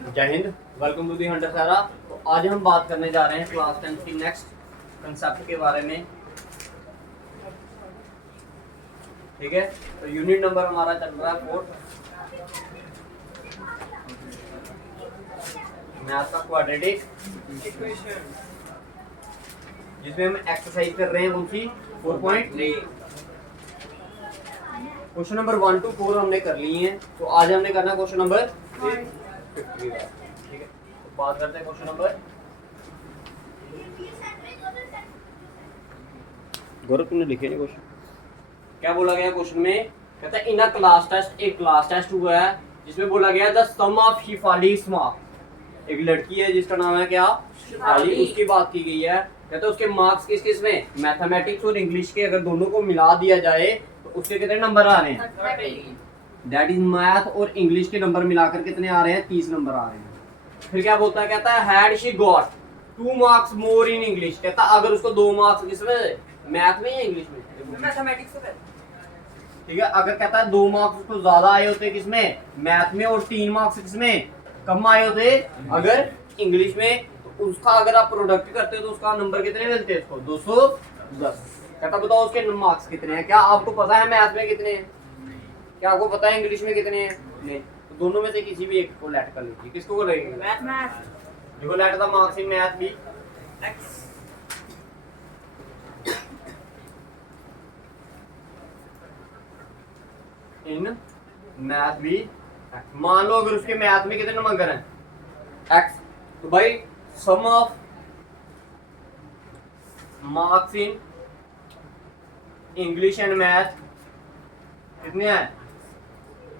जय हिंद, welcome to the hunter सारा। तो आज हम बात करने जा रहे हैं क्लास 10 की नेक्स्ट कंसेप्ट के बारे में। ठीक है, तो यूनिट नंबर हमारा चल रहा है 4, मैथ का क्वाड्रेटिक इक्वेशन, जिसमें हम एक्सरसाइज कर रहे हैं उनकी 4.3। क्वेश्चन नंबर 1 to 4 हमने कर लिए हैं, तो आज हमने करना क्वेश्चन नंबर 50। ठीक है, तो बात करते हैं क्वेश्चन नंबर। गौरव तुमने लिखे नहीं क्वेश्चन, क्या बोला गया क्वेश्चन में? कहता है इन अ क्लास टेस्ट, एक क्लास टेस्ट हुआ है जिसमें बोला गया द सम ऑफ शिफाली's मार्क्स। एक लड़की है जिसका नाम है क्या? शिफाली। उसकी बात की गई है। कहता है उसके मार्क्स किस किस में, मैथमेटिक्स और इंग्लिश के, अगर दोनों को मिला दिया जाए तो उसके कितने नंबर आ रहे हैं? दैट इज मैथ और इंग्लिश के नंबर मिलाकर कितने आ रहे हैं? 30 नंबर आ रहे हैं। फिर क्या बोलता है? कहता है had she got 2 marks more in English. कहता है अगर उसको 2 मार्क्स किसमें, मैथ में या इंग्लिश में? मैथमेटिक्स से। ठीक है, अगर कहता है 2 मार्क्स उसको ज्यादा आए होते किसमें, मैथ में, और 3 मार्क्स किसमें कम आए होते अगर इंग्लिश में, तो उसका अगर आप प्रोडक्ट करते हो तो उसका नंबर कितने मिलते हैं? उसको 210। कहता बताओ उसके मार्क्स कितने हैं? क्या आपको पता है मैथ में कितने हैं? क्या आपको पता है इंग्लिश में कितने हैं? नहीं। तो दोनों में से किसी भी एक को लेट कर लीजिए। किसको को लगेंगे? मैथ। देखो let the marks in math भी एक्स। इन मैथ भी। मान लो अगर उसके मैथ में कितने नंबर हैं? एक्स, तो भाई sum of marks in English and math कितने हैं?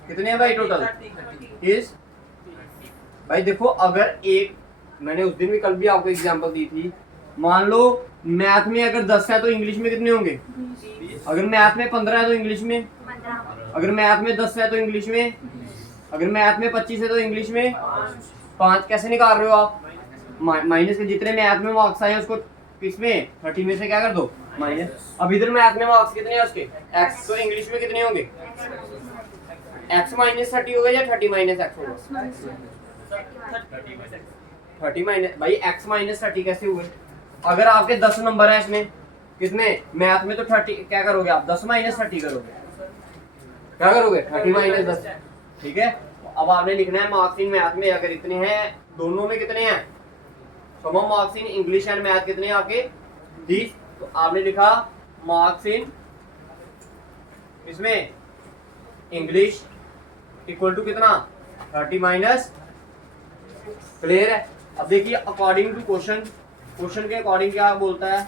कितने हैं भाई टोटल? इस भाई देखो, अगर एक, मैंने उस दिन भी, कल भी आपको एग्जांपल दी थी, मान लो मैथ में अगर 10 है तो इंग्लिश में कितने होंगे? अगर मैथ में 15 है तो इंग्लिश में, अगर मैथ में 10 है तो इंग्लिश में, अगर मैथ में 25 है तो इंग्लिश में 5। कैसे निकाल रहे हो आप? माइनस के जितने मैथ में मार्क्स आए उसको किसमें, 30 में से क्या कर दो, माइनस। अब इधर मैथ में मार्क्स कितने हैं उसके? x, तो इंग्लिश में कितने होंगे? x माइनस 30 होगा या 30 माइनस x होगा? 30 माइनस, भाई x माइनस 30 कैसे हुए? अगर आपके 10 नंबर है इसमें, कितने मैथ में, तो 30 क्या करोगे आप? 10 माइनस 30 करोगे। क्या करोगे? 30 माइनस 10। ठीक है, अब आपने लिखना है मार्क्स इन मैथ में अगर इतने हैं, दोनों में कितने हैं? Sum of marks in English and math कितने हैं आपके? 20। तो आपने लिखा मार्क्स इन इसमें इंग्लिश इक्वल टू कितना? 30 माइनस। क्लियर है? अब देखिए अकॉर्डिंग टू क्वेश्चन, क्वेश्चन के अकॉर्डिंग क्या बोलता है,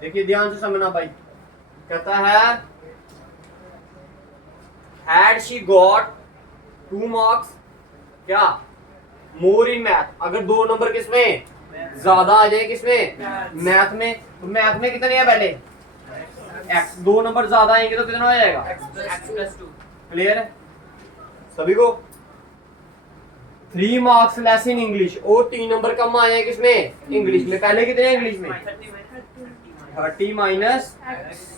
देखिए ध्यान से समझना भाई। कहता है हैड शी गॉट 2 मार्क्स क्या मोर इन मैथ, अगर 2 नंबर किसमें ज्यादा आ जाए, किसमें? मैथ में। तो मैथ में कितने हैं पहले? x, 2 नंबर ज्यादा आएंगे तो कितना हो जाएगा? x+2। क्लियर है सभी को? 3 मार्क्स लेस इन इंग्लिश, और 3 नंबर कम आए हैं किसमें? इंग्लिश में। पहले कितने हैं इंग्लिश में? 30 माइनस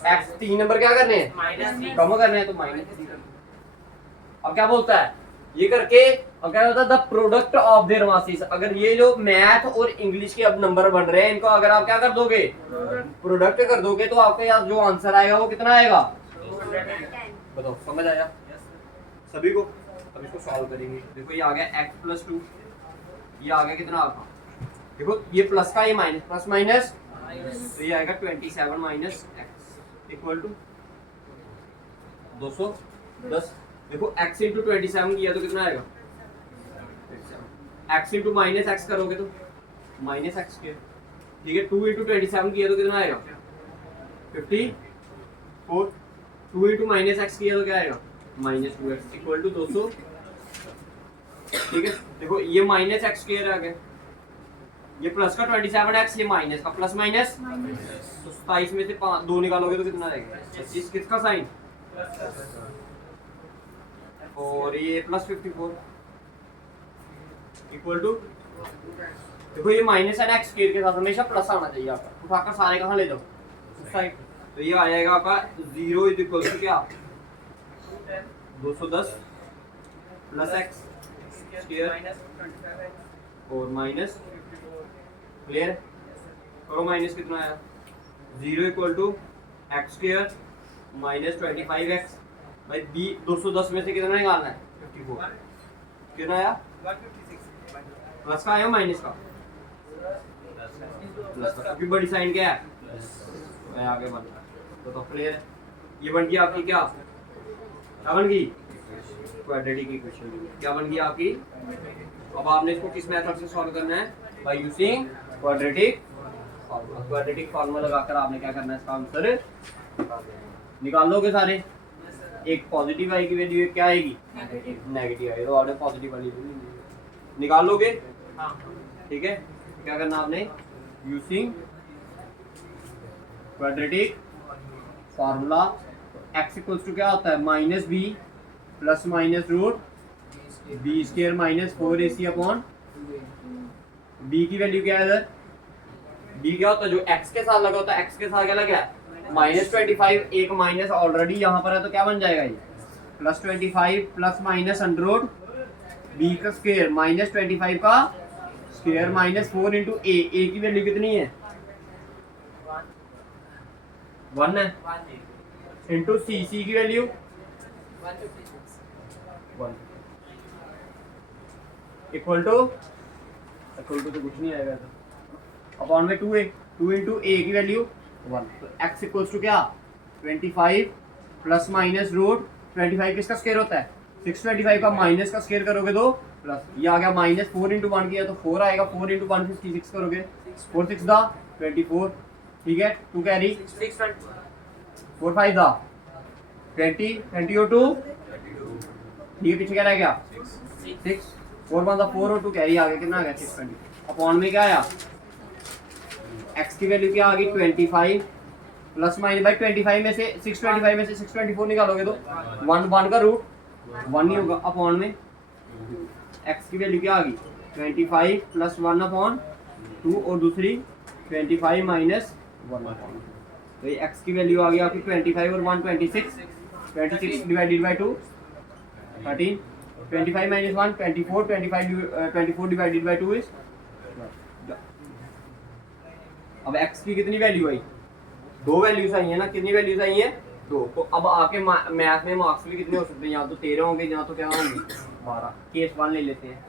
x। 3 नंबर क्या करने हैं? कम करने हैं, तो माइनस। अब क्या बोलता है ये करके, अब क्या होता है? The product of their marks, अगर ये जो मैथ और इंग्लिश के अब नंबर बन रहे हैं, इनको अगर आप क्या कर दोगे? प्रोडक्ट कर दोगे, तो आपके यहाँ जो आंसर आएगा वो कितना आएगा? बताओ, समझ आया सभी को? अब इसको सॉल्व करेंगे। देखो ये आ गया x+2, ये आ गया कितना आपका? देखो ये प्लस का, ये माइनस, प्लस माइनस, तो ये आएगा 27 माइनस x इक्वल टू 210। देखो x इंटू 27 किया तो कितना आएगा? x इंटू माइनस एक्स करोगे तो माइनस एक्स स्क्वायर। ठीक है, 2 इंटू 27 किया तो कितना आएगा? 54। 2 इंटू माइनस एक्स किया तो क्या आएगा? Minus 2x equal to 200। ठीक है, देखो ये माइनस एक्स स्क्वायर आ गया, ये प्लस का 27x, ये माइनस का, प्लस माइनस, तो 27 में से 2 निकालोगे तो कितना आएगा? 25। किसका साइन? और ये प्लस 54 इक्वल टू, देखो ये माइनस है ना, एक्स स्क्वायर के साथ हमेशा प्लस आना चाहिए आपका। उठाकर सारे कहाँ ले जाओ साइड, तो ये आ जाएगा आपका 0 इज इक्वल टू क्या? 210 plus x square minus 25x और माइनस क्लियर करो माइनस कितना आया 0 equal to x square minus 25x भाई बी 210 में से कितना निकालना है 54 कितना आया 156 प्लस का आया माइनस का प्लस का क्योंकि बड़ी साइन क्या है मैं आगे बन तो क्लियर ये बन गई आपकी क्या बन गई क्वाड्रेटिक इक्वेशन क्या बन गई आपकी अब आपने इसको किस मेथड से सॉल्व करना है बाय यूजिंग क्वाड्रेटिक फार्मूला लगाकर आपने क्या करना है इसका आंसर निकाल लोगे सारे एक पॉजिटिव आई की वैल्यू क्या आएगी नेगेटिव आएगी तो आपने पॉजिटिव वाली निकाल लोगे हाँ ठीक है क्या करना आपने using quadratic formula x equals to क्या होता है minus b plus minus root b square minus 4ac upon b की वैल्यू क्या है इधर बी क्या होता है जो x के साथ लगा होता है x के साथ क्या लगा है -25 एक माइनस ऑलरेडी यहाँ पर है तो क्या बन जाएगा ये +25 plus minus under root b का स्क्वायर -25 का स्क्वायर -4 इंटू ए की वैल्यू कितनी है 1 है इंटू सी की वैल्यू 1 इक्वल टू तो कुछ नहीं आएगा तो अपॉन में 2a 2 इंटू ए की वैल्यू 1 तो x इक्वल्स टू क्या 25 प्लस माइनस रूट 25 किसका स्क्वायर होता है 625 का माइनस का स्क्वायर करोगे तो प्लस ये आ गया -4 इंटू 1 किया तो 4 आएगा 4 इंटू 1 56 करोगे 4 6 दा 24 ठीक है 2 कैरी 620 4 5 दा 20 और 2 ठीक है पीछे क्या रह गया 6 4 1 दा 4 और 2 कैरी आ गया कितना आ गया 620 अपॉन में क्या आया x की वैल्यू क्या आ गई 25 प्लस माइनस बाई 25 में से 625 में से 624 निकालोगे तो 1 का रूट 1 नहीं होगा अपॉन में x की वैल्यू क्या आ गई 25 प्लस 1 अपॉन 2 और दूसरी 25 माइनस 1 अपॉन तो ये x की वैल्यू आ गई आपकी 25 और 1 26 divided by 2 13 25 minus 1 24 divided by 2 is अब x की कितनी वैल्यू आई दो वैल्यूज आई है ना कितनी वैल्यूज आई है दो तो अब आपके मैथ में मार्क्स भी कितने हो सकते हैं यहाँ तो 13 होंगे यहाँ तो क्या होंगे 12 केस 1 ले लेते हैं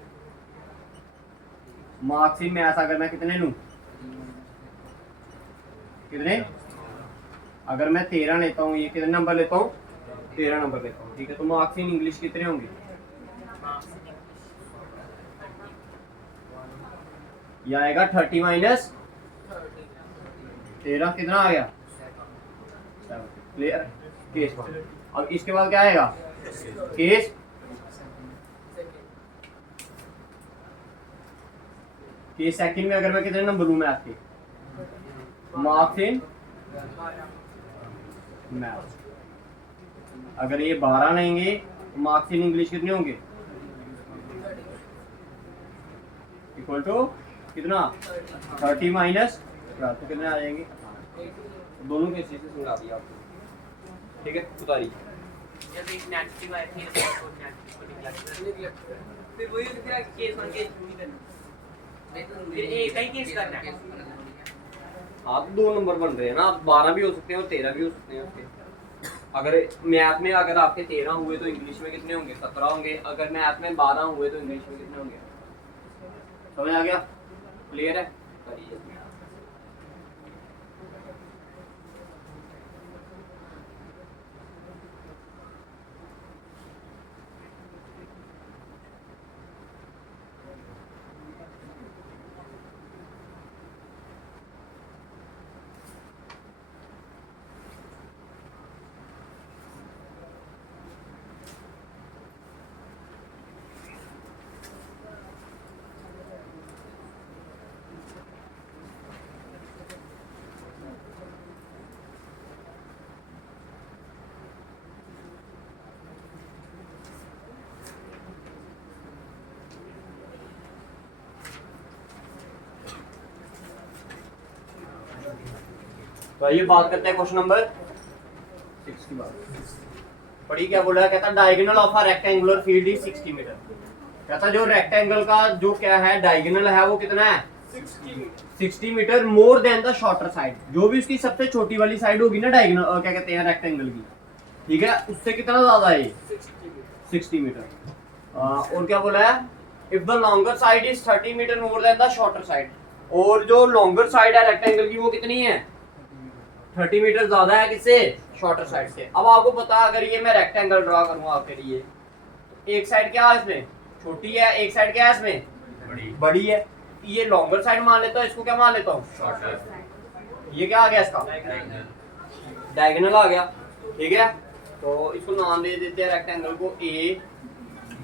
मार्क्स इन मैथ अगर मैं कितने लूँ कितने अगर मैं 13 लेता हूँ ये कितने नंबर लेता हूँ 13 नंबर लेता हूँ ठीक है तो मार्क्स इन इंग्लिश कितने होंगे ये आएगा 30 माइनस 13 कितना आ गया क्लियर केस 1 अब इसके बाद क्या आएगा केस सेकंड में अगर मैं कितने नंबर लूं मैथ के मार्क्स इन मैथ अगर ये 12 लेंगे मार्क्स इन इंग्लिश कितने होंगे इक्वल टू कितना 30 माइनस तो कितने आ जाएंगे दोनों के से समझा दिया आपको ठीक है उतारी जब एक नेगेटिव आए थे तो नेगेटिव को निकाला फिर वही फिर केस 1 केस 2 करना फिर एक ही केस करना है आप दो नंबर बन रहे हैं ना 12 भी हो सकते हैं और 13 भी हो सकते हैं उसके अगर मैथ में अगर आपके 13 हुए तो इंग्लिश में कितने होंगे 17 होंगे अगर मैथ में 12 हुए तो इंग्लिश में कितने होंगे समझ आ गया क्लियर है करिए तो ये बात करते हैं क्वेश्चन नंबर 6 की बात पढ़ी क्या बोल रहा है कहता diagonal of a rectangular field is 60 metre कहता जो रेक्टेंगल का जो क्या है डायगोनल है वो कितना है 60 metre more than the shorter side. जो भी उसकी सबसे छोटी वाली साइड होगी ना डायगोनल क्या कहते हैं रेक्टेंगल की, ठीक है, उससे कितना ज्यादा है 60 मीटर। और क्या बोला है if the longer side is 30 metre more than the shorter side, और जो लॉन्गर साइड है रेक्टेंगल की वो कितनी है 30 मीटर ज्यादा है किससे शॉर्टर साइड से। अब आपको पता अगर ये मैं रेक्टेंगल ड्रा करूँ आपके लिए, एक साइड क्या है इसमें छोटी है, एक साइड क्या है इसमें बड़ी है, ये लॉन्गर साइड मान लेता हूँ, इसको क्या मान लेता हूँ ये क्या आ गया इसका डायगोनल आ गया, ठीक है। तो इसको नाम दे देते हैं रेक्टेंगल को ए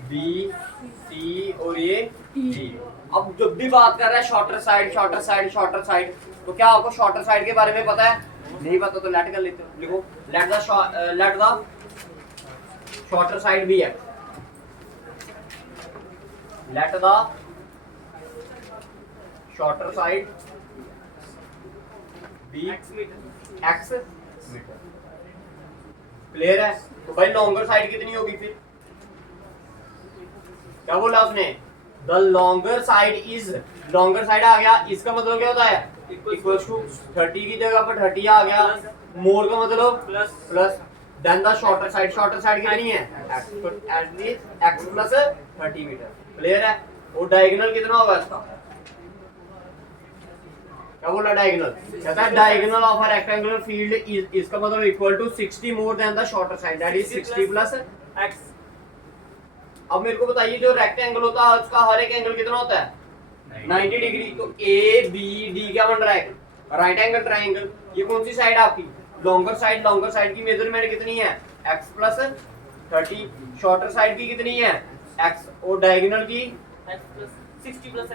बी सी और ये डी। अब जब भी बात कर रहा है shorter side shorter side shorter side, तो क्या आपको शॉर्टर साइड के बारे में पता है, नहीं पता तो लेट कर लेते हो, लिखो let the shorter side be x, let the shorter side be x metre. Clear है। तो भाई लॉन्गर साइड कितनी होगी फिर, क्या बोला उसने the longer side is, longer side आ गया, इसका मतलब क्या होता है इक्वल टू 30 की जगह पर 30 आ गया, मोर का मतलब plus than the shorter side कितनी है x, तो at least x plus 30 metre. Clear है। और डायगोनल कितना होगा इसका, क्या बोला डायगोनल, कहता है diagonal of a rectangular field is, इसका मतलब equal to 60 more than the shorter side that is 60 plus x। अब मेरे को बताइए जो रेक्टेंगल होता है उसका हर एक एंगल कितना होता है 90 डिग्री। तो ए बी डी क्या बन रहा है राइट एंगल ट्राइंगल। ये कौन सी साइड आपकी लॉन्गर साइड की मेजरमेंट कितनी है x प्लस 30, शॉर्टर साइड की कितनी है x, और डायगोनल की x प्लस 60 प्लस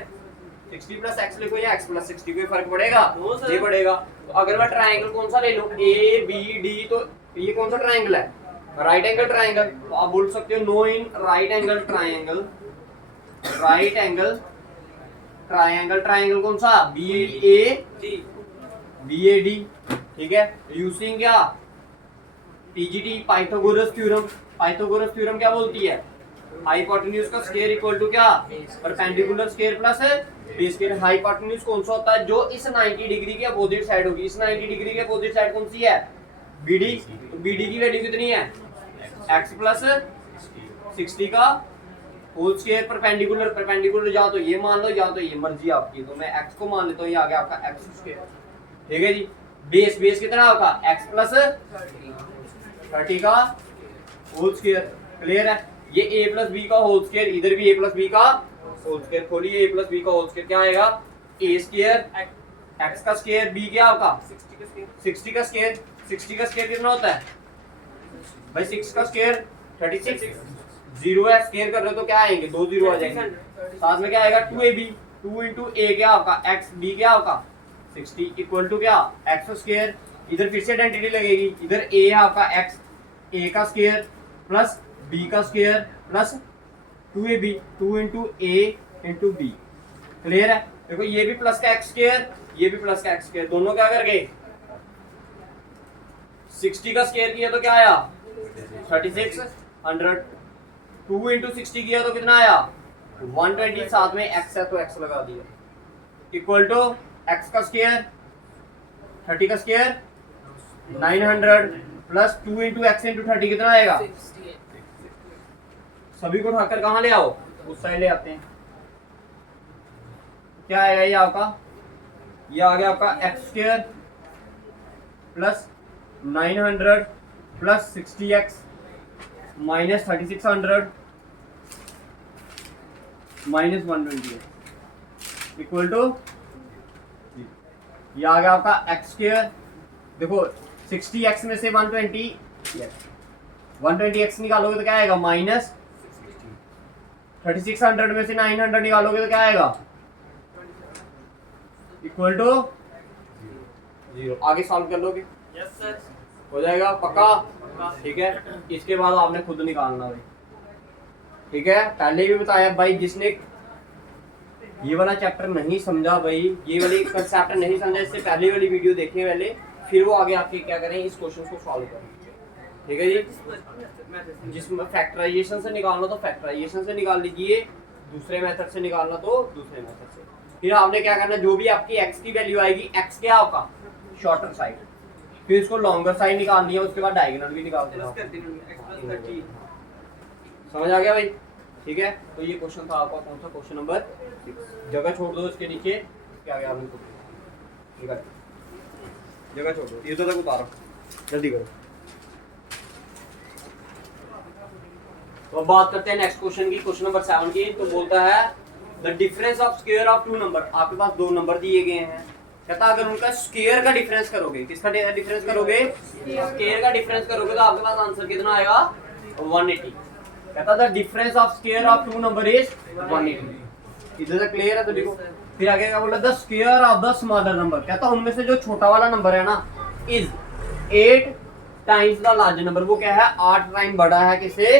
x। लिखो या x प्लस 60 कोई फर्क पड़ेगा नहीं पड़ेगा। तो अगर मैं ट्राइंगल कौन सा ले लूं ए बी डी, तो ये कौन सा ट्राइंगल है राइट एंगल ट्राइंगल। तो आप बोल सकते हो no in right angle triangle, triangle कौन सा बी ए डी, ठीक है। यूजिंग क्या टीजीटी पाइथागोरस थ्योरम क्या बोलती है हाइपोटेन्यूज का स्क्वायर इक्वल टू क्या perpendicular square plus base square. Hypotenuse कौन सा होता है जो इस 90 डिग्री के अपोजिट साइड होगी, इस 90 डिग्री के अपोजिट साइड कौन सी है बीडी। तो बीडी की वैल्यू कितनी है x प्लस 60 का होल स्क्वायर परपेंडिकुलर या तो ये मान लो या तो ये मर्जी आपकी। तो मैं x को मान लेता हूँ, ये आ गया आपका x स्क्वायर, ठीक है जी। बेस कितना होगा x प्लस 30 का होल स्क्वायर। क्लियर है। ये a प्लस बी का होल स्क्वायर, इधर भी a प्लस बी का होल स्क्वायर, खोलिए a प्लस बी का होल स्क्वायर क्या आएगा a स्क्वायर x का स्क्वायर b क्या होगा 60 का स्क्वायर। 60 का स्क्वायर कितना होता है भाई 6 का स्क्वायर 36, जीरो है स्क्वायर कर रहे हो तो क्या आएंगे 2 जीरो आ जाएंगे, साथ में क्या आएगा 2ab, 2 इंटू a क्या आपका x, b क्या आपका 60 इक्वल टू क्या x स्क्वायर। इधर फिर से आइडेंटिटी लगेगी, इधर a है आपका x, a का स्क्वायर प्लस b का square plus 2ab, 2 into a into b। Clear है। देखो ये भी प्लस का x स्क्वायर, ये भी प्लस का x स्क्वायर, दोनों क्या कर गए 60 का स्क्वायर किया तो क्या आया 3600, 2 इंटू 60 किया तो कितना आया 120, साथ में x है तो x लगा दिया इक्वल टू x का स्क्वायर 30 का square 900 plus 2 into x into 30 कितना आएगा। सभी को उठाकर कहाँ ले आओ उस साइड ले आते हैं। क्या आएगा ये आपका, ये आ गया आपका x square plus 900 plus 60x minus 3600 minus 120 equal to ये आ गया आपका x स्क्वायर। देखो 60x में से 120x निकालोगे तो क्या आएगा माइनस 3600 में से 900 निकालोगे तो क्या आएगा इक्वल टू 0। आगे सॉल्व कर लोगे यस सर हो जाएगा पक्का, ठीक है। इसके बाद आपने खुद निकालना भाई, ठीक है। पहले भी बताया भाई जिसने ये वाला चैप्टर नहीं समझा भाई, ये वाली कंसेप्ट नहीं समझा, इससे पहले वाली वीडियो देखें पहले, फिर वो आगे आपके क्या करें इस क्वेश्चन को सॉल्व करें, ठीक है जी। जिसमें फैक्टराइजेशन से निकालना तो फैक्टराइजेशन से निकाल लीजिए, दूसरे मेथड से निकालना तो दूसरे मेथड से। फिर आपने क्या करना, जो भी आपकी x की वैल्यू आएगी, x क्या आपका शॉर्टर साइड, फिर इसको लॉन्गर साइड निकालनी है, उसके बाद डायगोनल भी निकाल देना। समझ आ गया भाई? ठीक है, तो ये क्वेश्चन था आपका कौन सा, क्वेश्चन नंबर 6। जगह छोड़ दो इसके नीचे, क्या गया आपने, जगह छोड़ दो, ये तो तक उतारो, जल्दी करो। तो अब बात करते हैं नेक्स्ट क्वेश्चन की, क्वेश्चन नंबर 7 की। तो बोलता है the difference of square of 2 number. आपके पास 2 नंबर दिए गए हैं, कहता अगर उनका स्क्वायर का डिफरेंस करोगे, किसका डिफरेंस करोगे, स्क्वायर का डिफरेंस करोगे, तो आपके पास आंसर कितना आएगा, 180। कहता the difference of square of 2 number is 180। इधर तक क्लियर है? तो देखो फिर आगे क्या बोला, the square of the smaller number, कहता उनमें से जो छोटा वाला नंबर है ना, is 8 times the larger number. वो क्या है, 8 टाइम बड़ा है किसे,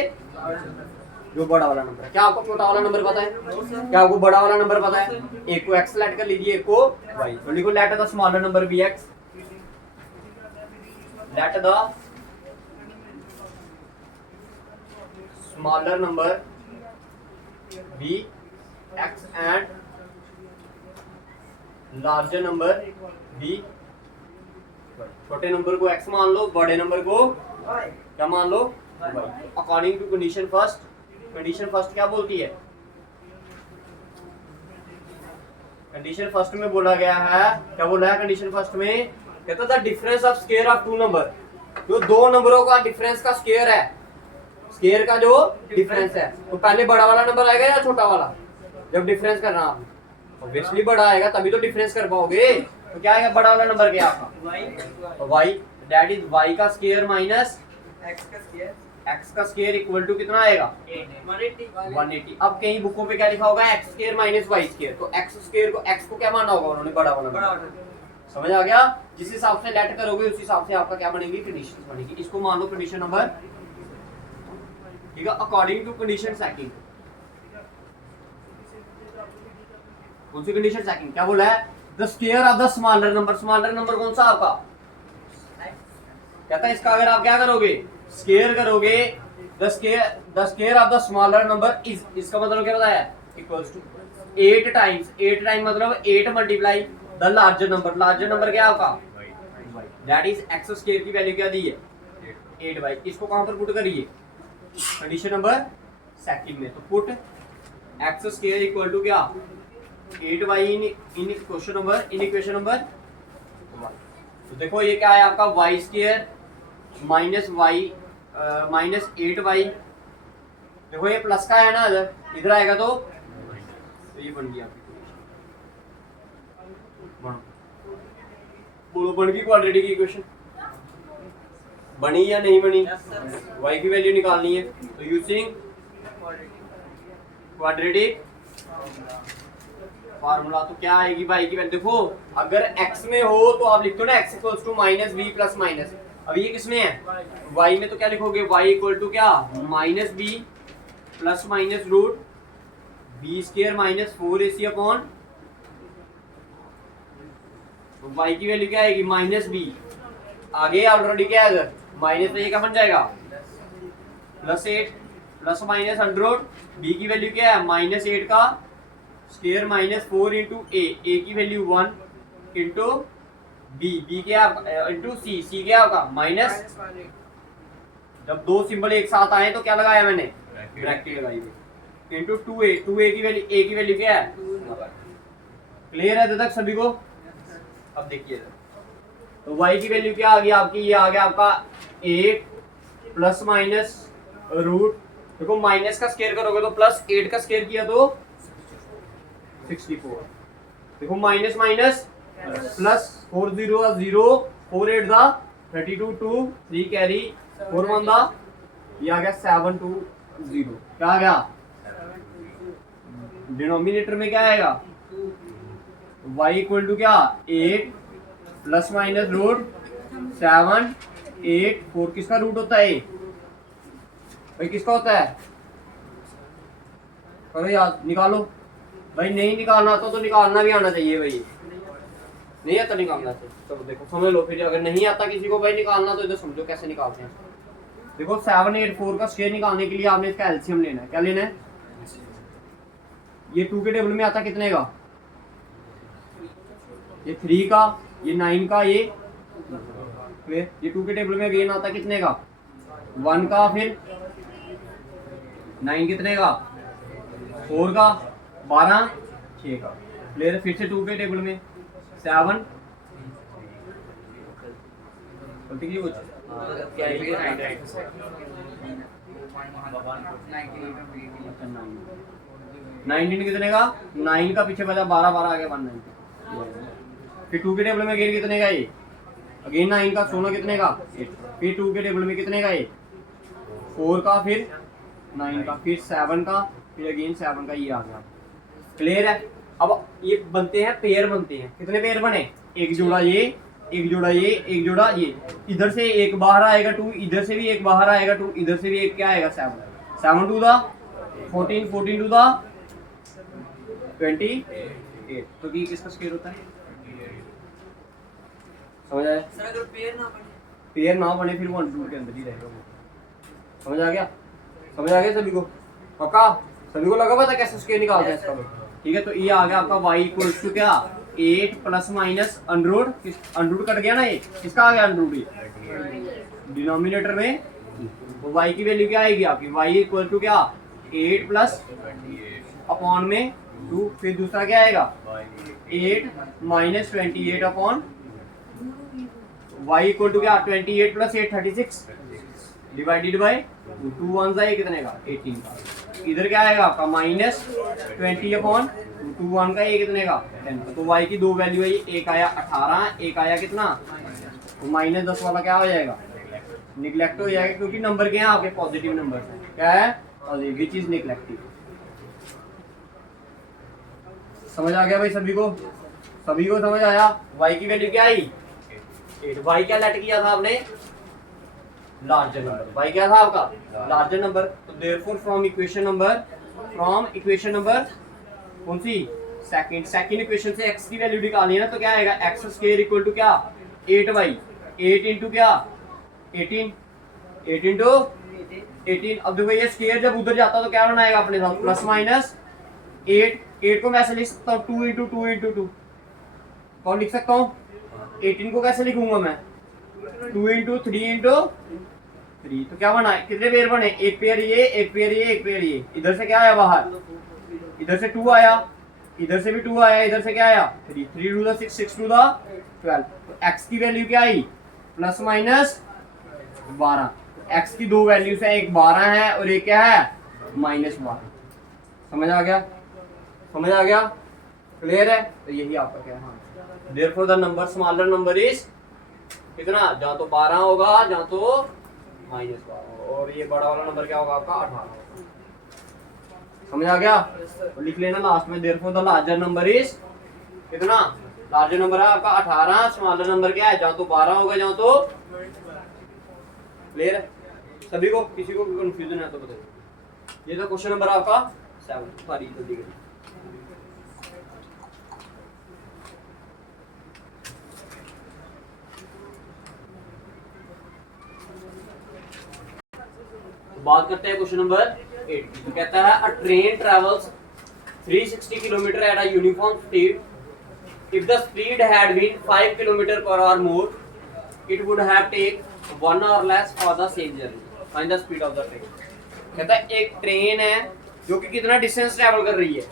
जो बड़ा वाला नंबर है। क्या आपको छोटा वाला नंबर पता है, क्या आपको बड़ा वाला नंबर पता है? एक को x लेट कर लीजिए, एक को y। तो लिखो let the smaller number be x, let the smaller number be x and larger number be. छोटे नंबर को x मान लो, बड़े नंबर को क्या मान लो, y। According to condition first, condition first क्या बोलती है, कंडीशन फर्स्ट में बोला गया है, क्या बोला है कंडीशन फर्स्ट में, कहता था difference of square of 2 number, जो 2 नंबरों का डिफरेंस का स्क्वायर है, स्क्वायर का जो डिफरेंस है, तो पहले बड़ा वाला नंबर आएगा या छोटा वाला, जब डिफरेंस करना आपने ऑब्वियसली बड़ा आएगा, तभी तो डिफरेंस कर पाओगे। तो क्या आएगा बड़ा वाला नंबर, क्या आपका y, दैट इज y का स्क्वायर माइनस x का स्क्वायर इक्वल टू कितना आएगा, 180। अब कहीं बुकों पे क्या लिखा होगा, x square minus y square, तो x स्क्वायर को x को क्या माना होगा उन्होंने, बड़ा वाला। समझ आ गया? जिस हिसाब से लेट करोगे उस हिसाब से आपका क्या बनेगी, कंडीशन बनेगी। इसको मान लो कंडीशन नंबर, ठीक है, अकॉर्डिंग टू कंडीशन सेकंड। कौन सी कंडीशन सेकंड, क्या बोला है, the square of the smaller number. Smaller number कौन सा आपका, कहता है इसका अगर आप क्या करोगे, स्क्वायर करोगे, the square of the smaller number is, इसका मतलब क्या बताया, इक्वल्स टू 8 टाइम्स, 8 टाइम मतलब 8 multiply the larger number. Larger number क्या आपका, दैट इज x स्क्वायर की वैल्यू क्या दी है, 8y। इसको कहां पर पुट करिए, कंडीशन नंबर सेकंड में। तो put x square equal to क्या, 8y in question number, in equation number 1। तो देखो ये क्या है आपका, y square minus y minus 8y। देखो ये प्लस का है ना, इधर आएगा तो ये बन गया आपकी बोलो, बन गई क्वाड्रेटिक इक्वेशन, बनी या नहीं बनी, y की वैल्यू निकालनी है। तो यूजिंग क्वाड्रेटिक फार्मूला, तो क्या आएगी y की वैल्यू, देखो अगर x में हो तो आप लिखते हो ना x equals to minus b plus minus. अब ये किसमें है, y में, तो क्या लिखोगे, y इक्वल टू क्या, minus b plus minus root b square minus 4ac upon, तो y की वैल्यू क्या आएगी, माइनस b, आगे ऑलरेडी क्या है इधर माइनस, तो ये क्या बन जाएगा, plus 8 plus minus under root, b की वैल्यू क्या है, माइनस 8 का स्क्वायर माइनस 4 इंटू a की वैल्यू 1 इंटू b क्या इंटू c क्या होगा माइनस। जब दो सिंबल एक साथ आए तो क्या लगाया मैंने, ब्रैकेट लगाई इंटू 2a की वैल्यू, a की वैल्यू क्या है, क्लियर है अभी तक सभी को? अब देखिए तो y की वैल्यू क्या आ गई आपकी, ये आ गया आपका 8 प्लस माइनस रूट, देखो माइनस का स्क्वायर करोगे तो प्लस 8 का स्क्वायर किया तो 64, देखो माइनस माइनस प्लस 4 0 0 4 8 दा 32 2 3 कैरी 4 1 दा, ये आ गया 7 2 0, क्या आ गया, डिनोमिनेटर में क्या आएगा, y इक्वल टू क्या 8 प्लस माइनस रूट 7 8 4, किसका रूट होता है भाई, किसका होता है, करो याद निकालो भाई, नहीं निकालना तो निकालना भी आना चाहिए भाई, नहीं आता निकालना चाहिए, चलो देखो समझ लो। फिर अगर नहीं आता किसी को भाई निकालना तो इधर समझो कैसे निकालते हैं। देखो 7 8 4 का स्क्वायर निकालने के लिए आपने इसका एलसीएम लेना है, क्या लेना है, ये 2 के टेबल में आता कितने का? ये 3 का, ये 9 का, ये फिर ये 2 के टेबल में अगेन आता कितने का? 1 का, फिर 9 कितने का? 4 का, 12, 6 का। क्लियर? फिर से 2 के टेबल में 7 बोलते कि कुछ क्या है 19 कितने का? 9 का पीछे बचा 12, 12 आ गया 190। फिर 2 के टेबल में अगेन कितने का? ये अगेन 9 का, सोना कितने का? 8। फिर 2 के टेबल में कितने का? ये 4 का, फिर 9 का, फिर 7 का, फिर अगेन 7 का, ये आ गया। क्लियर है? अब ये बनते हैं पेयर, बनते हैं। कितने पेयर बने? एक जोड़ा ये, एक जोड़ा ये, एक जोड़ा ये। इधर से एक बाहर आएगा 2, इधर से भी एक बाहर आएगा 2, इधर से भी एक क्या आएगा 7। 7 टू द 14, 14 टू द 28। तो ये किसका स्क्वायर होता है? समझ आया? सर अगर पेयर ना बने, पेयर ना बने फिर वो अंडर रूट के अंदर ही रहेगा वो। समझ आ गया? समझ आ गया सभी को? पक्का? सभी को लगा पता कैसे स्क्वायर निकालते हैं इसका? ठीक है, तो ये आ गया आपका y इक्वल्स टू क्या? 8 plus minus under root. Under root cut गया ना, ये किसका आ गया अंडर रूट? ये डिनोमिनेटर में। तो y की वैल्यू क्या आएगी आपकी? y इक्वल टू क्या? 8 प्लस अपॉन में 2। फिर दूसरा क्या आएगा? 8 minus 28 upon y equal to क्या? 28 प्लस 8 36 डिवाइडेड बाय 2 1 जा कितने का? 18 का। इधर क्या आएगा आपका? माइनस 20 अपॉन 2 1 का, ये कितने का? 10 का। तो y की दो वैल्यू है, एक आया 18, एक आया कितना? तो माइनस 10 वाला क्या हो जाएगा? निगलेक्ट हो जाएगा, क्योंकि नंबर के हैं आपके पॉजिटिव नंबर है। क्या है? Positive, which is negative. समझ आ गया भाई सभी को? सभी को समझ आया? y की वैल्यू क्या आई? 8। y क्या लेट किया था आपने? Larger number. y क्या था आपका? Larger number. तो देयरफॉर फ्रॉम इक्वेशन नंबर कौन सी? सेकंड इक्वेशन से x की वैल्यू निकालनी है ना, तो क्या आएगा? x स्क्वायर इक्वल टू क्या? 8y, 8 इंटू क्या? 18, 8 इंटू 18। अब देखो ये स्क्वायर जब उधर जाता तो क्या बनाएगा अपने साथ? प्लस माइनस 8 को मैं ऐसे लिख सकता हूँ 2 इंटू 2 इंटू 2। कौन लिख सकता हूँ? 18 को कैसे लिखूंगा मैं? 2 इंटू 3 इंटू 3। तो क्या बना? कितने पेयर बने? एक पेयर ये, एक पेयर ये, एक पेयर ये। इधर से क्या आया बाहर? इधर से 2 आया, इधर से भी 2 आया, इधर से क्या आया? 3। 3 टू द 6, 6 टू द 12। तो x की वैल्यू क्या आई? Plus minus 12। x की दो वैल्यूज है, एक 12 है और एक क्या है? माइनस 12। समझ आ गया? समझ आ गया? क्लियर है? तो यही आपका क्या है? Therefore the number smaller number is कितना? जहाँ तो 12 होगा, जहाँ तो माइनस 12, और ये बड़ा वाला नंबर क्या होगा आपका? 18 होगा। समझ आ गया? तो लिख लेना लास्ट में, therefore the larger number is कितना? लार्जर नंबर है आपका 18, स्मॉलर नंबर क्या है? जहाँ तो 12 होगा, जहाँ तो। क्लियर है सभी को? किसी को कंफ्यूजन है तो बताइए। ये था क्वेश्चन नंबर आपका 7। सॉरी जल्दी करिए। बात करते हैं क्वेश्चन नंबर 8 की। तो कहता है a train travels 360 kilometre at a uniform speed. If the speed had been 5 kilometre per hour more, it would have take 1 hour less for the same journey. Find the speed of the train. कहता है एक train है जो कि कितना distance travel कर रही है?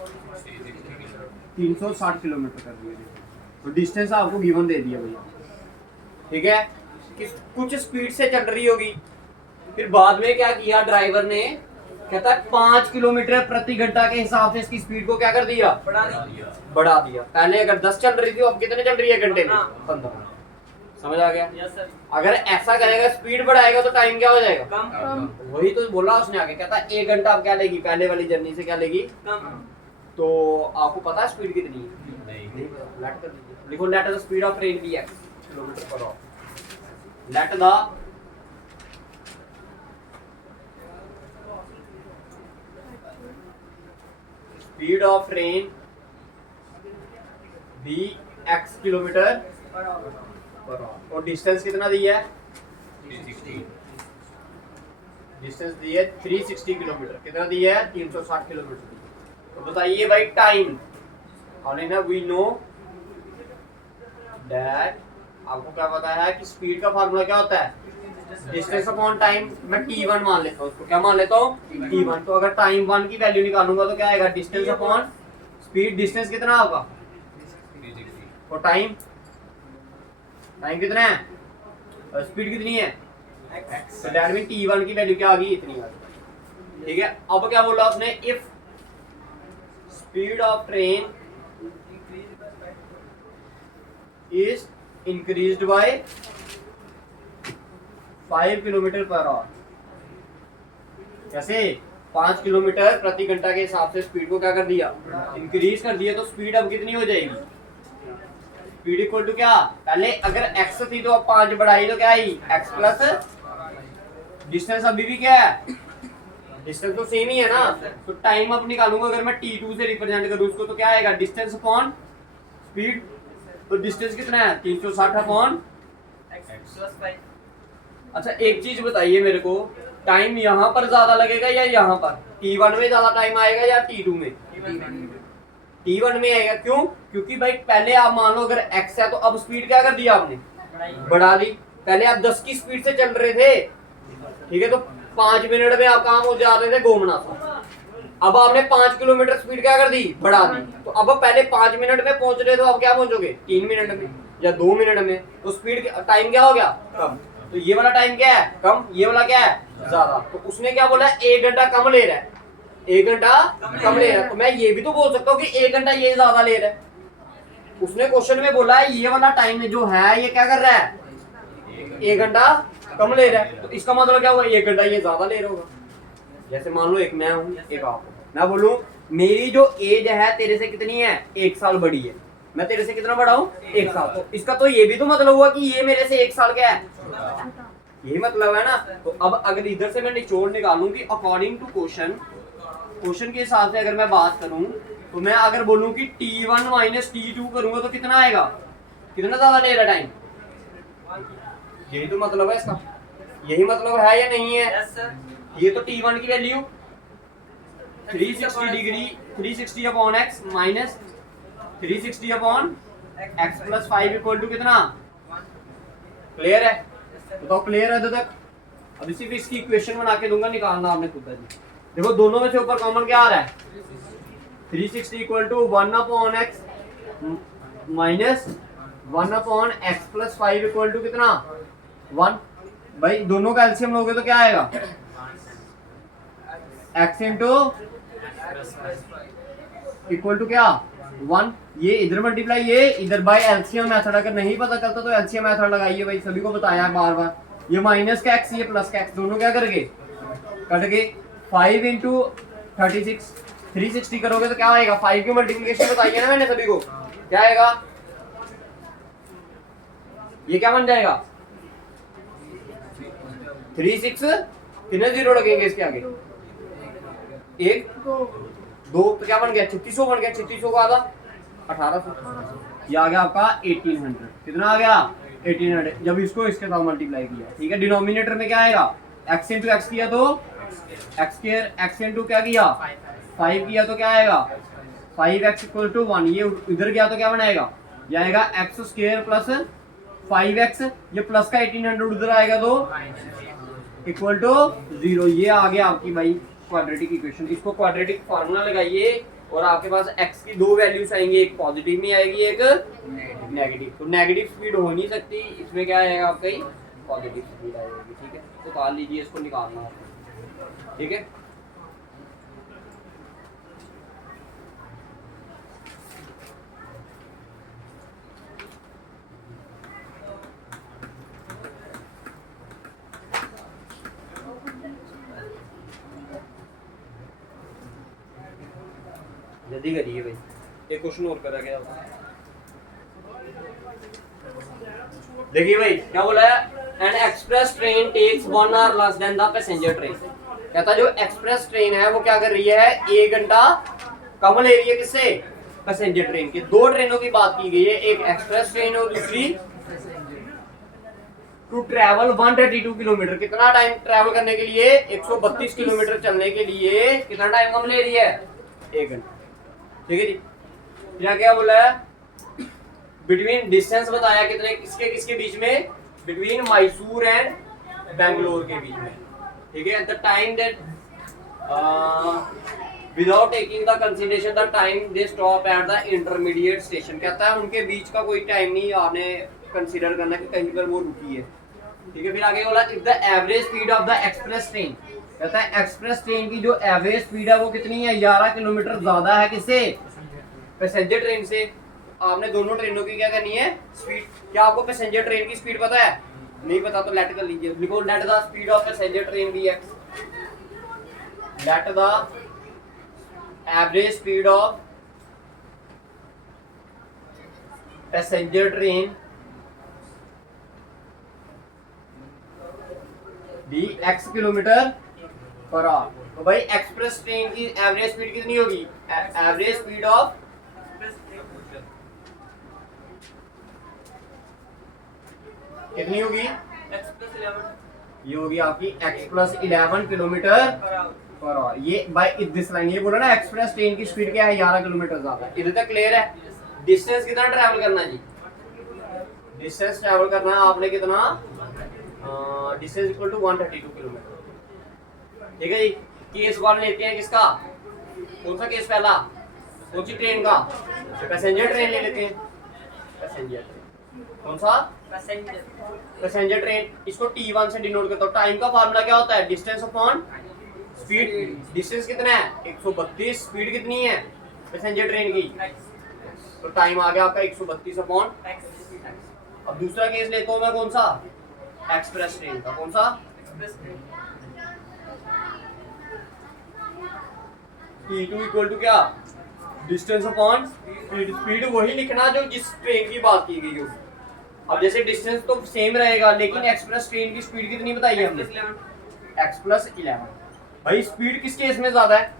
360 किलोमीटर कर रही है। तो डिस्टेंस आपको गिवन दे दिया भैया, ठीक है? कुछ स्पीड से चल रही होगी। फिर बाद में क्या किया ड्राइवर ने? कहता है 5 किलोमीटर प्रति घंटा के हिसाब से इसकी स्पीड को क्या कर दिया? बढ़ा दिया। पहले अगर 10 चल रही थी, अब कितने चल रही है घंटे में? 15। समझ आ गया? Yes sir. अगर ऐसा करेगा, स्पीड बढ़ाएगा, तो टाइम क्या हो जाएगा? कम। वही तो बोला उसने आगे। कहता है 1 घंटा आप क्या लेगी? पहले वाली जर्नी से क्या लेगी? कम। तो आपको पता है स्पीड कितनी है? नहीं पता। लेट कर दीजिए। लिखो let the speed of train be x kilometre per hour. Let the speed of train be x kilometre per hour. और डिस्टेंस कितना दी है? 360। डिस्टेंस दी है 360 किलोमीटर। कितना दी है? 360 किलोमीटर। तो बताइए भाई टाइम, हमने ना वी नो दैट, आपको क्या पता है कि स्पीड का फार्मूला क्या होता है, डिस्टेंस अपॉन टाइम। मैं t1 मान लेता हूँ, उसको क्या मान लेता हूँ, t1। तो अगर टाइम 1 की वैल्यू निकालूंगा तो क्या आएगा, डिस्टेंस अपॉन स्पीड। डिस्टेंस कितना होगा और टाइम, टाइम कितना है और स्पीड कितनी है, तो दैट मीन t1 की वैल्यू क्या आ गई, इतनी आ गई। ठीक है, अब क्या बोला उसने, if speed of train is increased by 5 kilometre per our, कैसे 5 किलोमीटर प्रति घंटा के हिसाब से स्पीड को क्या कर दिया, इंक्रीज कर दिया। तो स्पीड अब कितनी हो जाएगी, स्पीड इक्वल टू क्या, पहले अगर x थी तो अब 5 बढ़ाई तो क्या आई, x प्लस डिस्टेंस अभी भी क्या है, डिस्टेंस तो सेम ही है ना। तो टाइम अब निकालूंगा अगर मैं t2 से रिप्रेजेंट करूं उसको तो क्या आएगा, डिस्टेंस अपॉन स्पीड। तो डिस्टेंस कितना है 360 अपॉन। अच्छा एक चीज बताइए मेरे को, टाइम यहाँ पर ज्यादा लगेगा या यहाँ पर, t1 में ज्यादा टाइम आएगा या t2 में, t1 में आएगा। क्यों, क्योंकि भाई पहले आप मान लो अगर x है तो अब स्पीड क्या कर दिया आपने, बढ़ा दी। पहले आप 10 की स्पीड से चल रहे थे, ठीक है, तो 5 मिनट में आप कहाँ पहुंच जाते थे, घूमना था। अब आपने 5 किलोमीटर स्पीड क्या कर दी, बढ़ा दी। तो अब पहले 5 मिनट में पहुंच रहे तो अब क्या पहुंचोगे 3 मिनट में या 2 मिनट में। तो स्पीड टाइम क्या हो गया, कम। तो ये वाला टाइम क्या है, कम, ये वाला क्या है, ज्यादा। तो उसने क्या बोला, 1 घंटा कम ले रहा है, 1 घंटा कम ले रहा है। तो मैं ये भी तो बोल सकता हूँ कि 1 घंटा ये ज्यादा ले रहा है। उसने क्वेश्चन में बोला है ये वाला टाइम जो है ये क्या कर रहा है, 1 घंटा कम ले रहा है। तो इसका मतलब क्या हुआ, 1 घंटा ये ज्यादा ले रहा होगा। जैसे मान लो एक मैं हूँ एक आप हो, मैं बोलूँ मेरी जो एज है तेरे से कितनी है, 1 साल बड़ी है, मैं तेरे से कितना बड़ा हूँ, 1 साल। तो इसका तो ये भी तो मतलब हुआ कि ये मेरे से 1 साल क्या है, यही मतलब है ना। तो अब अगर इधर से मैं निचोड़ निकालूं कि अकॉर्डिंग टू क्वेश्चन के हिसाब से अगर मैं बात करूं तो मैं अगर बोलूं कि t1 माइनस t2 करूंगा तो कितना आएगा, कितना ज्यादा ले रहा टाइम। यही तो मतलब है इसका, यही मतलब है या नहीं है। Yes sir. ये तो t1 की value 360 degree 360 upon x minus 360 upon x plus 5 equal to कितना, क्लियर है, बताओ क्लियर है अभी तक। अब सिर्फ इसकी इक्वेशन बना के दूंगा, निकालना आपने खुद है। देखो दोनों में से ऊपर कॉमन क्या आ रहा है, 360 equal to 1 upon x minus 1 upon x plus 5 equal to कितना 1। भाई दोनों का एलसीएम लोगे तो क्या आएगा, x इंटू इक्वल टू क्या 1। ये इधर मल्टीप्लाई, ये इधर बाय एलसीएम मेथड। अगर नहीं पता चलता तो एलसीएम मेथड लगाइए भाई, सभी को बताया है बार बार। ये माइनस का x, ये प्लस का x, दोनों क्या करेंगे, कट गए। 5 इंटू 36 360 करोगे तो क्या आएगा, 5 की मल्टीप्लिकेशन बताइए ना मैंने सभी को, क्या आएगा, ये क्या बन जाएगा 36, कितने जीरो लगेंगे इसके आगे, 1 2, तो क्या बन गया 3600 बन गया। 3600 का आधा 1800, ये आ गया आपका 1800। कितना आ गया 1800, जब इसको इसके साथ मल्टीप्लाई किया, ठीक है। डिनोमिनेटर में क्या आएगा, x इंटू एक्स किया तो x स्क्वायर, x इंटू क्या किया 5 किया तो क्या आएगा 5x इक्वल टू 1। ये इधर गया तो क्या बनाएगा, ये आएगा x स्क्वायर प्लस 5x, ये प्लस का 1800 उधर आएगा तो इक्वल टू 0। ये आ गया आपकी भाई क्वाड्रेटिक इक्वेशन। इसको क्वाड्रेटिक फार्मूला लगाइए और आपके पास x की 2 वैल्यूज आएंगी, एक पॉजिटिव में आएगी एक नेगेटिव। तो नेगेटिव स्पीड हो नहीं सकती, इसमें क्या आएगा आपका ही पॉजिटिव स्पीड आएगी, ठीक है। तो निकाल लीजिए, इसको निकालना है, ठीक है। जल्दी करिए भाई, एक क्वेश्चन और करा गया। देखिए भाई क्या बोला है, an express train takes 1 hour less than the passenger train. कहता जो एक्सप्रेस ट्रेन है वो क्या कर रही है, 1 घंटा कम ले रही है, किससे, पैसेंजर ट्रेन के। 2 ट्रेनों की बात की गई है, एक एक्सप्रेस ट्रेन और दूसरी टू ट्रैवल 132 किलोमीटर। कितना टाइम ट्रैवल करने के लिए, 132 किलोमीटर चलने के लिए कितना टाइम कम ले रही है, 1 घंटा। ठीक है जी। यहाँ क्या बोला है, बिटवीन डिस्टेंस बताया कितने किसके किसके बीच में, बिटवीन मैसूर एंड बेंगलोर के बीच में, ठीक है। The time that without taking the consideration the time they stop at the intermediate station, कहता है उनके बीच का कोई टाइम नहीं आपने कंसीडर करना कि कहीं पर वो रुकी है, ठीक है। फिर आगे बोला if the average speed of the express train, कहता है एक्सप्रेस ट्रेन की जो एवरेज स्पीड है वो कितनी है, 11 किलोमीटर ज्यादा है किससे, पैसेंजर ट्रेन से। आपने दोनों ट्रेनों की क्या करनी है, स्पीड। क्या आपको पैसेंजर ट्रेन की स्पीड पता है, नहीं पता तो लेट कर लीजिए, लिखो let the speed of passenger train be x, let the average speed of passenger train be x kilometre per hour. तो भाई एक्सप्रेस ट्रेन की एवरेज स्पीड कितनी होगी, एवरेज स्पीड ऑफ कितनी होगी, ये होगी आपकी x plus 11 kilometre per our. ये बाय दिस लाइन, ये बोला ना एक्सप्रेस ट्रेन की स्पीड क्या है, 11 किलोमीटर ज्यादा। इधर तक क्लियर है। डिस्टेंस कितना ट्रैवल करना है जी, डिस्टेंस ट्रैवल करना है आपने कितना, डिस्टेंस इक्वल टू 132 किलोमीटर, ठीक है जी। केस वन लेते हैं किसका, कौन सा केस पहला, कौन सी ट्रेन का, पैसेंजर ट्रेन ले लेते हैं, पैसेंजर ट्रेन, कौन सा पैसेंजर ट्रेन। इसको T1 से डिनोट करता हूं। टाइम का फार्मूला क्या होता है, डिस्टेंस अपॉन स्पीड। डिस्टेंस कितना है 132, स्पीड कितनी है पैसेंजर ट्रेन की, तो टाइम आ गया आपका 132 अपॉन। अब दूसरा केस लेता हूं मैं, कौन सा, एक्सप्रेस ट्रेन का, कौन सा, T2 इक्वल टू क्या, डिस्टेंस अपॉन स्पीड। स्पीड वही लिखना जो जिस ट्रेन की बात की गई हो। अब जैसे डिस्टेंस तो सेम रहेगा, लेकिन एक्सप्रेस ट्रेन की स्पीड कितनी बताई है हमने, x प्लस 11। भाई स्पीड किस केस में ज्यादा है,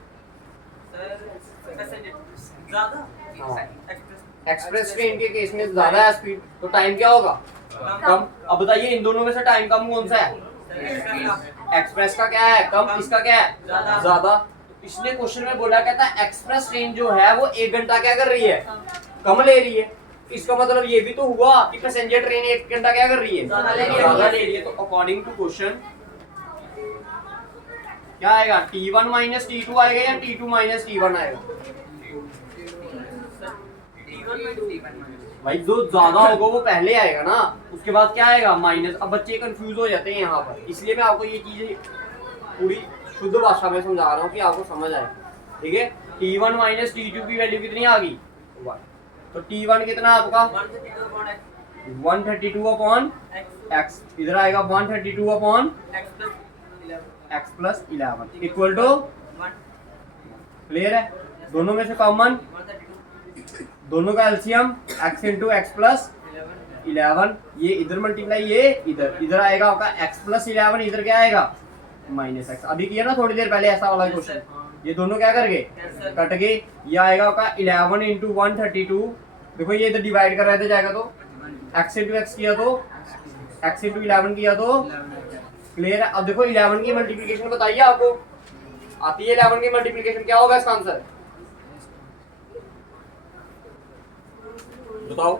एक्सप्रेस ट्रेन के केस में ज्यादा है स्पीड, तो टाइम क्या होगा, कम। अब बताइए इन दोनों में से टाइम कम कौन सा है, एक्सप्रेस का क्या है कम, इसका क्या है ज्यादा। पिछले क्वेश्चन में बोला, कहता है एक्सप्रेस ट्रेन जो है वो 1 घंटा क्या कर रही है, कम ले रही है। इसका मतलब ये भी तो हुआ कि पैसेंजर ट्रेन 1 घंटा क्या कर रही है, ज्यादा ले रही है। तो अकॉर्डिंग टू क्वेश्चन क्या आएगा, T1 माइनस T2 आएगा या T2 माइनस T1 आएगा, भाई जो ज्यादा होगा वो पहले आएगा ना, उसके बाद क्या आएगा माइनस। अब बच्चे कंफ्यूज हो जाते हैं यहाँ पर, इसलिए मैं आपको ये चीज पूरी शुद्ध भाषा में समझा रहा हूँ कि आपको समझ आए, ठीक है। T1 माइनस T2 की वैल्यू कितनी आ गई, 1। तो T1 कितना आपका 132 अपॉन x, इधर आएगा 132 upon x plus 11 equal to, clear है। दोनों में से कॉमन, दोनों का LCM x into x plus 11, ये इधर मल्टीप्लाई, ये इधर, इधर आएगा आपका x प्लस 11, इधर क्या आएगा माइनस x। अभी किया ना थोड़ी देर पहले ऐसा वाला क्वेश्चन, ये दोनों क्या कर गए, कट गए। ये आएगा आपका 11 इंटू 132, देखो ये इधर डिवाइड कर रहा है, जाएगा तो x इंटू एक्स किया तो x इंटू 11 किया तो, क्लियर है। अब देखो 11 की मल्टीप्लिकेशन बताइए, आपको आती है 11 की मल्टीप्लिकेशन, क्या होगा इसका आंसर बताओ।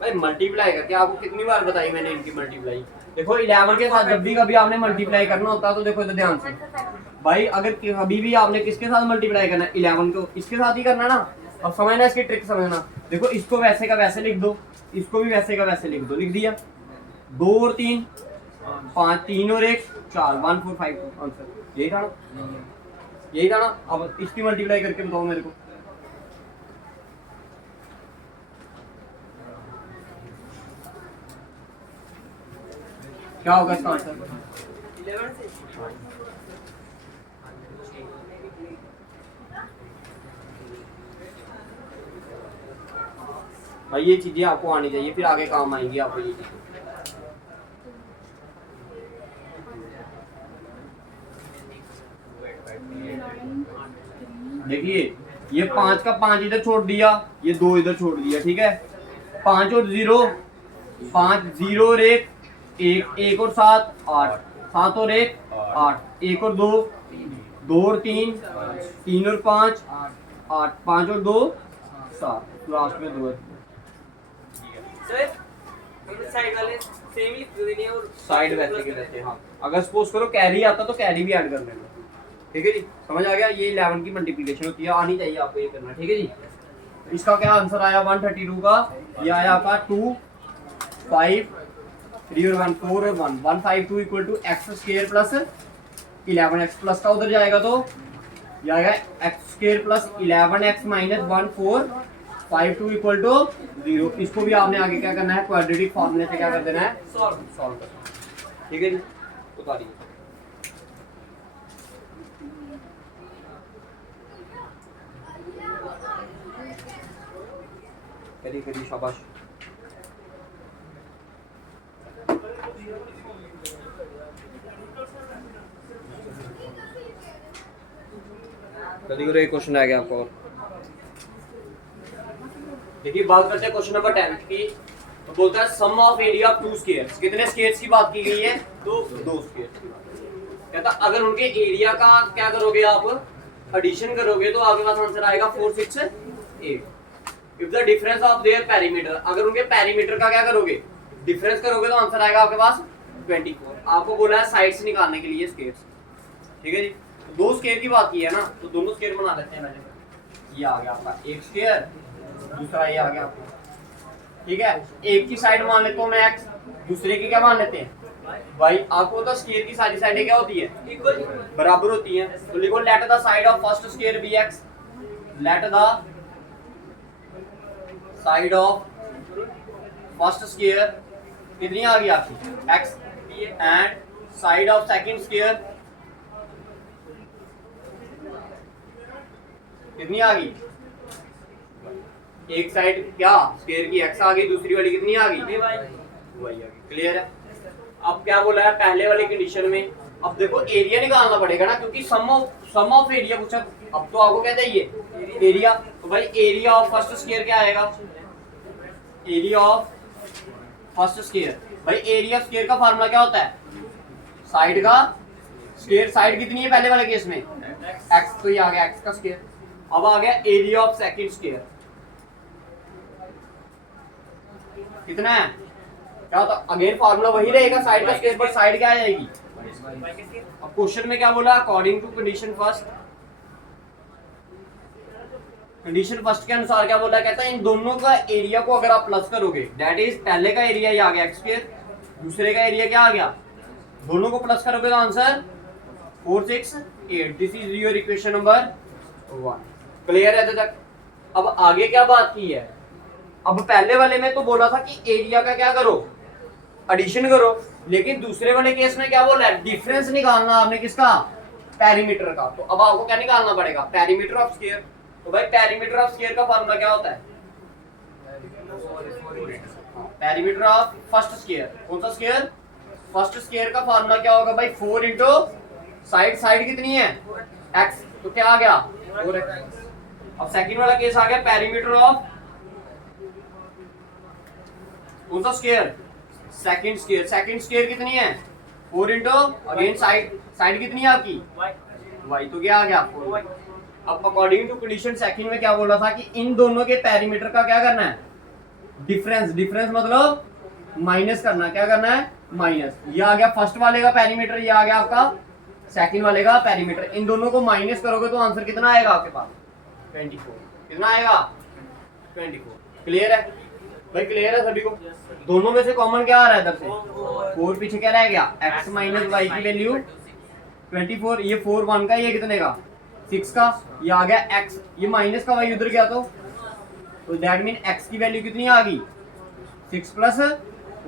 भाई मल्टीप्लाई करके आपको कितनी बार बताई मैंने इनकी मल्टीप्लाई। देखो 11 के साथ जब भी कभी आपने मल्टीप्लाई करना होता है तो देखो इधर ध्यान से भाई, अगर कभी भी आपने किसके साथ मल्टीप्लाई करना है, 11 को इसके साथ ही करना ना। अब समझना इसकी ट्रिक समझना। देखो इसको वैसे का वैसे लिख दो, इसको भी वैसे का वैसे लिख दो, लिख दिया 2 और 3 5, 3 और 1 4, 1 4 5 आंसर यही था ना, यही था ना। अब इसकी मल्टीप्लाई करके बताओ मेरे को, क्या होगा इसका आंसर। 11 से भाई ये चीजें आपको आनी चाहिए, फिर आगे काम आएंगी आपको ये चीजें। देखिए ये 5 का 5 इधर छोड़ दिया, ये 2 इधर छोड़ दिया, ठीक है। 5 और 0 5, 0 और 1 1 1 और 7 8, 7 और 1 8, 1 और 2, 2 और 3, 3 और 5, 8, 5 और 2, 7, लास्ट में 2 है। सर साइड वाले सेम ही लिख देने और साइड वैसे के रहते हैं। हाँ, अगर सपोज करो कैरी आता तो कैरी भी ऐड कर लेना। ठीक है जी, समझ आ गया। ये 11 की मल्टीप्लिकेशन होती है, आनी चाहिए आपको ये करना। ठीक है जी, इसका क्या आंसर आया 132 का, ये आया आपका 2, 5, 3 और 1, 4 और 1, 152 equal to x square plus 11x plus का उधर जाएगा तो ये आएगा x square plus 11x minus 1452 equal to 0। इसको भी आपने आगे क्या करना है, क्वाड्रेटिक फॉर्मूले से क्या कर देना है, सॉल्व करना। ठीक है जी, उतारिए। करिए करिए, शाबाश। करिए करिए, क्वेश्चन आ गया आपको। और देखिए बात करते हैं क्वेश्चन नंबर 10 की। तो बोलता है sum of area of two squares. कितने स्क्वायर्स की बात की गई है, दो स्क्वायर्स की बात। कहता अगर उनके एरिया का क्या करोगे आप, एडिशन करोगे तो आपके पास आंसर आएगा 4, 6, 8। If the difference of their perimeter, अगर उनके पेरीमीटर का क्या करोगे, डिफरेंस करोगे तो आंसर आएगा आपके पास 24। आपको बोला है साइड्स निकालने के लिए स्क्वायर्स। ठीक है जी, तो दो स्क्वायर की बात की है ना, तो दोनों स्क्वायर बना लेते हैं पहले। ये आ गया आपका एक स्क्वायर, दूसरा ये आ गया आपका। ठीक है, एक की साइड मान लेता हूं मैं x, दूसरे की क्या मान लेते हैं y। आपको तो स्क्वायर की सारी साइडें क्या होती है, इक्वल, बराबर होती हैं। तो लिखो let the side of first square be x, let the side of first square कितनी आ गई आपकी x, and side of second square कितनी आ गई, एक साइड क्या स्क्वायर की x आ गई, दूसरी वाली कितनी आ गई, y आ गई। क्लियर है। अब क्या बोला है पहले वाली कंडीशन में, अब देखो एरिया निकालना पड़ेगा ना, क्योंकि सम ऑफ एरिया पूछा। अब तो आपको क्या चाहिए, एरिया। तो भाई एरिया ऑफ फर्स्ट स्क्वायर क्या आएगा, एरिया ऑफ फर्स्ट स्क्वायर। भाई एरिया ऑफ स्क्वायर का फार्मूला क्या होता है, साइड का स्क्वायर। साइड कितनी है पहले वाले केस में, x, तो ये आ गया x का स्क्वायर। अब आ गया एरिया ऑफ सेकंड स्क्वायर, कितना है, क्या होता, अगेन फार्मूला वही रहेगा साइड का स्क्वायर, पर साइड क्या आ जाएगी। अब क्वेश्चन में क्या बोला, according to condition first, condition first के अनुसार क्या बोला, कहता है इन दोनों का एरिया को अगर आप प्लस करोगे, दैट इज पहले का एरिया ये आ गया x स्क्वायर, दूसरे का एरिया क्या आ गया, दोनों को प्लस करोगे तो answer 4, 6, 8। This is your equation number 1। Clear है तक। अब आगे क्या बात की है, अब पहले वाले में तो बोला था कि एरिया का क्या करो, एडिशन करो, लेकिन दूसरे वाले केस में क्या बोला है, डिफरेंस निकालना आपने किसका, पेरीमीटर का। तो अब आपको क्या निकालना पड़ेगा, पेरीमीटर ऑफ स्क्वायर। तो भाई पेरीमीटर ऑफ स्क्वायर का फार्मूला क्या होता है, पेरीमीटर ऑफ फर्स्ट स्क्वायर। कौन सा स्क्वायर, फर्स्ट स्क्वायर का फार्मूला क्या होगा भाई, 4 इंटू साइड, साइड कितनी है x, तो क्या आ गया 4x। अब सेकंड वाला केस आ गया पेरीमीटर ऑफ कौन सा square, second square. Second square कितनी है 4 इंटू अगेन साइड, साइड कितनी है आपकी y, तो क्या आ गया 4y। अब अकॉर्डिंग टू कंडीशन सेकंड में क्या बोला था कि इन दोनों के पेरीमीटर का क्या करना है, डिफरेंस। डिफरेंस मतलब माइनस करना, क्या करना है, माइनस। ये आ गया फर्स्ट वाले का पेरीमीटर, ये आ गया आपका सेकंड वाले का पेरीमीटर। इन दोनों को माइनस करोगे तो आंसर कितना आएगा आपके पास, 24। कितना आएगा 24। क्लियर है भाई, क्लियर है सभी को। दोनों में से कॉमन क्या आ रहा है इधर से, 4 पीछे क्या रह गया, x माइनस वाई की वैल्यू 24। ये 4 1 का, ये कितने का 6 का, ये आ गया x, ये माइनस का y उधर गया तो दैट मीन x की वैल्यू कितनी आ गई 6 प्लस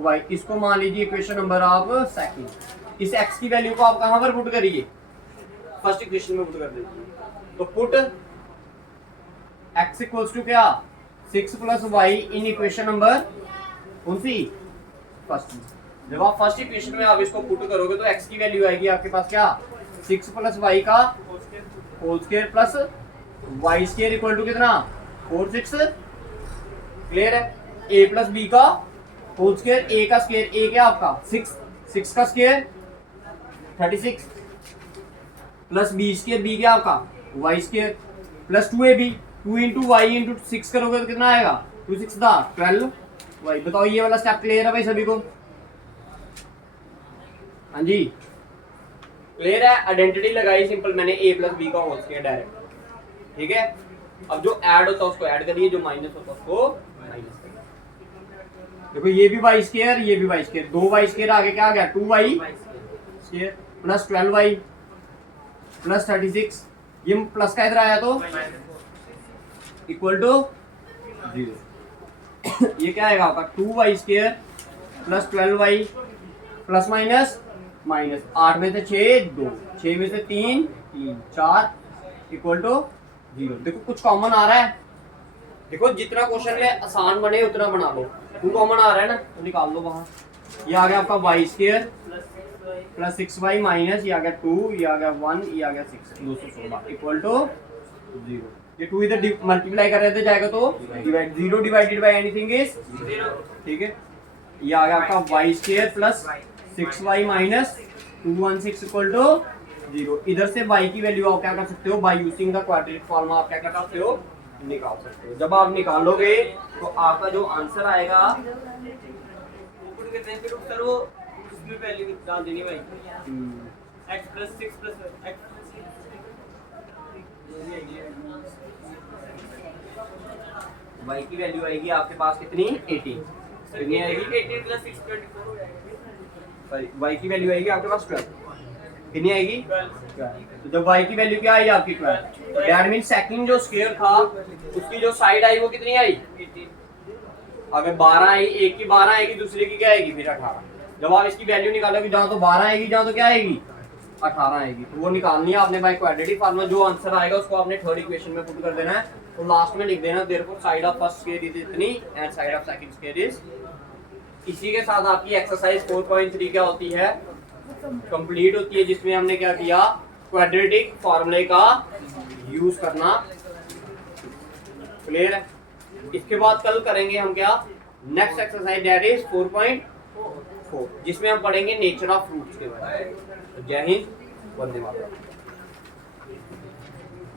y। इसको मान लीजिए इक्वेशन नंबर आप सेकंड। इस x की वैल्यू को आप कहां पर पुट करिए, फर्स्ट इक्वेशन में पुट कर दीजिए। तो पुट x इक्वल्स टू क्या 6 प्लस y इन इक्वेशन नंबर कौन सी, फर्स्ट। जब आप फर्स्ट इक्वेशन में आप इसको पुट करोगे तो x की वैल्यू आएगी आपके पास क्या 6 प्लस y का होल स्क्वायर प्लस y स्क्वायर इक्वल टू कितना 4, 6। क्लियर है। a प्लस b का होल स्क्वायर, a का स्क्वायर, a क्या आपका 6, 6 का square 36, plus b square, b क्या आपका y square, plus 2ab, 2 into y into 6 करोगे तो कितना आएगा 2 6 दा 12 वाई। बताओ ये वाला स्टेप क्लियर है भाई सभी को? हाँ जी क्लियर है। आइडेंटिटी लगाई सिंपल मैंने a प्लस बी का होल स्क्वायर डायरेक्ट, ठीक है। अब जो ऐड होता है उसको ऐड करिए, जो माइनस होता है उसको माइनस करिए। देखो ये भी वाई स्क्वायर, ये भी वाई स्क्वायर, 2 वाई स्क्वायर आगे क्या आ गया 2 y square plus 12 y plus 36, ये प्लस का इधर आया तो इक्वल टू 0। ये क्या आएगा आपका 2 y square plus 12 y plus minus minus 8 में से 6 2, 6 में से 3 3 4 इक्वल टू 0। देखो कुछ कॉमन आ रहा है, देखो जितना क्वेश्चन में आसान बने उतना बना लो। 2 कॉमन आ रहा है ना तो निकाल लो वहां। ये आ गया आपका y square plus 6y minus ये आ गया 2, ये आ गया 1, ये आ गया 6, 216 इक्वल टू 0। ये 2 इधर मल्टीप्लाई कर रहे थे जाएगा तो divide, 0 divided by anything is 0, ठीक है। ये आ गया आपका y square plus 6y minus 216 equal to 0। इधर से y की वैल्यू आप क्या कर सकते हो, by using the quadratic formula आप क्या कर सकते हो, निकाल सकते हो। जब आप निकालोगे तो आपका जो आंसर आएगा वो पुट करते हैं, फिर सर वो उसमें वैल्यू डाल देनी भाई x plus 6 plus x y की वैल्यू आएगी आपके पास कितनी 18, कितनी आएगी 18 प्लस 6 24 हो जाएगा। सॉरी y की वैल्यू आएगी आपके पास 12, कितनी आएगी 12। तो जब y की वैल्यू क्या आई आपकी 12, दैट मींस सेकंड जो स्क्वायर था उसकी जो साइड आई वो कितनी आई 18। अगर 12 आई, एक की 12 आएगी दूसरे की क्या आएगी फिर 18। जब आप इसकी वैल्यू निकालोगे जहाँ तो 12 आएगी जहाँ तो क्या आएगी 18 आएगी, तो वो निकालनी है आपने बाय क्वाड्रेटिक फार्मूला। जो आंसर आएगा उसको आपने थर्ड इक्वेशन में पुट कर देना है, तो लास्ट में लिख देना therefore side of first square is इतनी and side of second square is. इसी के साथ आपकी एक्सरसाइज 4.3 क्या होती है, कंप्लीट होती है, जिसमें हमने क्या किया क्वाड्रेटिक फार्मूले का यूज करना। क्लियर है। इसके बाद कल करेंगे हम क्या नेक्स्ट एक्सरसाइज दैट इज 4.4 जिसमें हम पढ़ेंगे नेचर ऑफ फ्रूट्स के बारे में। जय हिंद, वंदे मातरम।